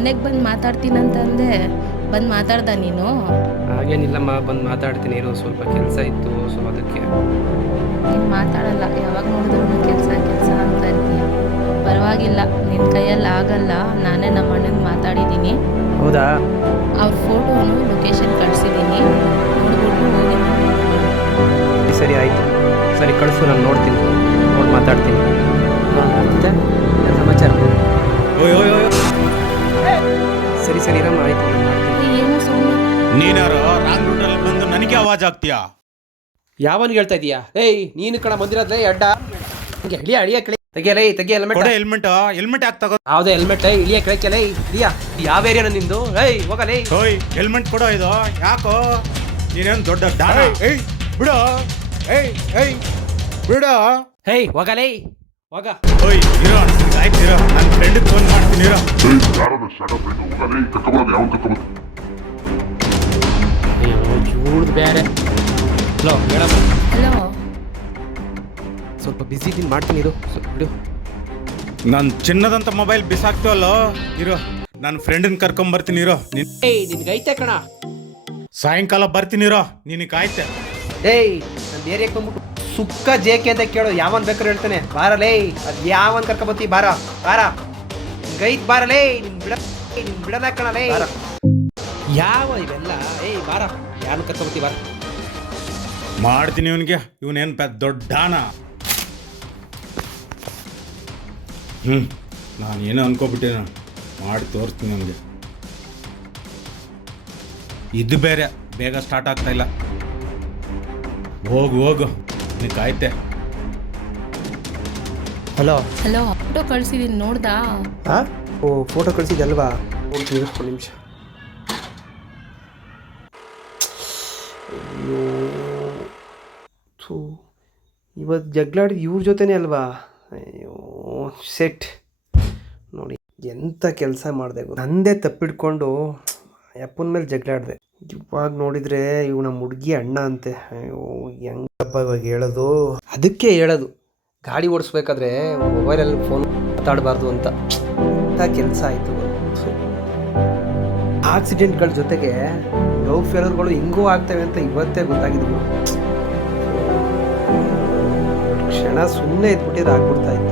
ಮನೆಗೆ ಬಂದು ಮಾತಾಡ್ತೀನಂತಂದೆ ಬಂದು ಮಾತಾಡ್ದ ನೀನು? ಹಾಗೇನಿಲ್ಲಮ್ಮ ಬಂದು ಮಾತಾಡ್ತೀನಿ. ಇರೋ ಸ್ವಲ್ಪ ಕೆಲಸ ಇತ್ತು ಸೊ ಅದಕ್ಕೆ. ನೀನು ಮಾತಾಡಲ್ಲ ಯಾವಾಗ ನೋಡಿದ್ರು ಕೆಲಸ ಕೆಲಸ ಅಂತ ಇರ್ತೀಯ ಪರವಾಗಿಲ್ಲ ನಿನ್ನ ಕೈಯಲ್ಲಿ ಆಗಲ್ಲ. ನಾನೇ ನಮ್ಮ ಅಣ್ಣನ ಮಾತಾಡಿದ್ದೀನಿ. ಹೌದಾ? ಅವ್ರ ಫೋಟೋನು ಲೊಕೇಶನ್ ಕಳಿಸಿದ್ದೀನಿ. ನೋಡ್ಬಿಟ್ಟು ಹೋಗಿ. ಸರಿ ಆಯಿತು. ಸರಿ ಕಳಿಸು ನಾನು ನೋಡ್ತೀನಿ. ನೋಡಿ ಮಾತಾಡ್ತೀನಿ. ಆಯ್ತು ಏನೋ ಸುಮ್ಮನೆ ನೀನಾರು ರಾಂಗ್ ರೂಟಲ್ಲಿ ಬಂದು ನನಗೆ ಆವಾಜ್ ಆಗ್ತೀಯಾ? ಯಾವನ್ ಹೇಳ್ತಾ ಇದೀಯಾ? ಏಯ್ ನೀನು ಕಣ ಬಂದಿರೋದ್ಲೇ ಅಡ್ಡ ಹಂಗೆ ಇಳಿಯ ಇಳಿಯ ಕೆಳ ತೆಗಿಯಲೇ ತೆಗಿಯ ಹೆಲ್ಮೆಟ್ ಕೊಡೆ ಹೆಲ್ಮೆಟ್ ಹೆಲ್ಮೆಟ್ ಯಾಕೆ ತಗೋ ಯಾವ್ದೇ ಹೆಲ್ಮೆಟ್ ಇಳಿಯ ಕೆಳಕ್ಕೆ ಇಳಿಯ. ಯಾವ ಏರಿಯಾನ ನಿಂದು? ಏಯ್ ಹೋಗಲೇ ಓಯ್ ಹೆಲ್ಮೆಟ್ ಕೊಡೋ ಇದು. ಯಾಕೋ? ನೀನೇನು ದೊಡ್ಡ ಡಾನ ಏಯ್ ಬಿಡು. ಏಯ್ ಏಯ್ ಬಿಡು. ಹೇಯ್ ಹೋಗಲೇ ಹೋಗ. ಓಯ್ ಇರೋ ಬೇರೆ ಹಲೋ ಹೇಳಮ್ಮ ಹಲೋ. ಸ್ವಲ್ಪ ಬಿಸಿ ಇದ್ದೀನಿ ಮಾಡ್ತೀನಿ ಇರು. ಸ್ವಲ್ಪ ಬಿಡು. ನನ್ನ ಚಿನ್ನದಂತ ಮೊಬೈಲ್ ಬಿಸಾಕ್ತೀವಲ್ಲೋ ಇರೋ. ನನ್ನ ಫ್ರೆಂಡನ್ನ ಕರ್ಕೊಂಬರ್ತೀನಿ ಇರೋ. ನಿನ್ ಏಯ್ ನಿನ್ಗೆ ಐತೆ ಕಣ. ಸಾಯಂಕಾಲ ಬರ್ತೀನಿ ಇರೋ. ನಿನಗೆ ಆಯ್ತೆ. ಏಯ್ ನನ್ನ ಬೇರೆ ಬಂದ್ಬಿಟ್ಟು ಸುಕ್ಕ ಜೇಕೆ ಅಂತ ಕೇಳು ಯಾವನ್ ಬೇಕಾದ್ರೆ ಹೇಳ್ತಾನೆ. ಬಾರಲೇ ಅದ್ ಯಾವನ್ ಕರ್ಕೊಬತ್ತಿ ಬಾರ ಬಾರ. ಗೈತ್ ಬಾರಲೇ ನಿನ್ ಬಿಡ ನಿನ್ ಬಿಡದ ಕಣಲೇ. ಯಾವ ಇವೆಲ್ಲ? ಏಯ್ ಬಾರ. ಯಾರು ಕರ್ಕೊಬತ್ತಿ ಬಾರ. ಮಾಡ್ತೀನಿ ಇವನಿಗೆ. ಇವನೇನು ಪೆದ್ದ ದೊಡ್ಡ ಹ್ಮ್ ಹ್ಞೂ ನಾನು ಏನೋ ಅನ್ಕೋಬಿಟ್ಟೆ ಮಾಡಿ ತೋರಿಸ್ತೀನಿ ಅವನಿಗೆ. ಇದು ಬೇರೆ. ಬೇಗ ಸ್ಟಾರ್ಟ್ ಆಗ್ತಾ ಇಲ್ಲ. ಹೋಗು ಹೋಗು. ನೀನು ಆಯ್ತೆ. ಹಲೋ ಹಲೋ ಫೋಟೋ ಕಳ್ಸಿದೀನಿ ನೋಡ್ದಾ? ಹಾ? ಓ ಫೋಟೋ ಕಳಿಸಿದ್ದಲ್ವಾ ನೋಡ್ತೀನಿ ಒಂದು ನಿಮಿಷ. ಅಯ್ಯೋ ಥೂ. ಇವತ್ತು ಜಗಳಾಡಿದ ಇವ್ರ ಜೊತೆನೇ ಅಲ್ವಾ? ಅಯ್ಯೋ ಸೆಟ್ ನೋಡಿ ಎಂಥ ಕೆಲಸ ಮಾಡಿದೆ ನಂದೇ ತಪ್ಪಿಡ್ಕೊಂಡು ಅಪ್ಪನ ಮೇಲೆ ಜಗಳಾಡಿದೆ ಇವಾಗ ನೋಡಿದರೆ ಇವು ನಮ್ಮ ಹುಡುಗಿ ಅಣ್ಣ ಅಂತೆ. ಅಯ್ಯೋ ಹೆಂಗಪ್ಪ ಇವಾಗ ಹೇಳೋದು? ಅದಕ್ಕೆ ಹೇಳೋದು. ಗಾಡಿ ಓಡಿಸ್ಬೇಕಾದ್ರೆ ಮೊಬೈಲಲ್ಲಿ ಫೋನ್ ಮಾತಾಡಬಾರ್ದು ಅಂತ. ಕೆಲಸ ಆಯಿತು. ಆಕ್ಸಿಡೆಂಟ್ಗಳ ಜೊತೆಗೆ ಲವ್ ಫೇಲರ್ಗಳು ಹಿಂಗೂ ಆಗ್ತವೆ ಅಂತ ಇವತ್ತೇ ಗೊತ್ತಾಗಿದ್ದು ಕ್ಷಣ ಸುಮ್ಮನೆ ಇದ್ಬಿಟ್ಟಿದ್ದು ಆಗ್ಬಿಡ್ತಾ ಇತ್ತು.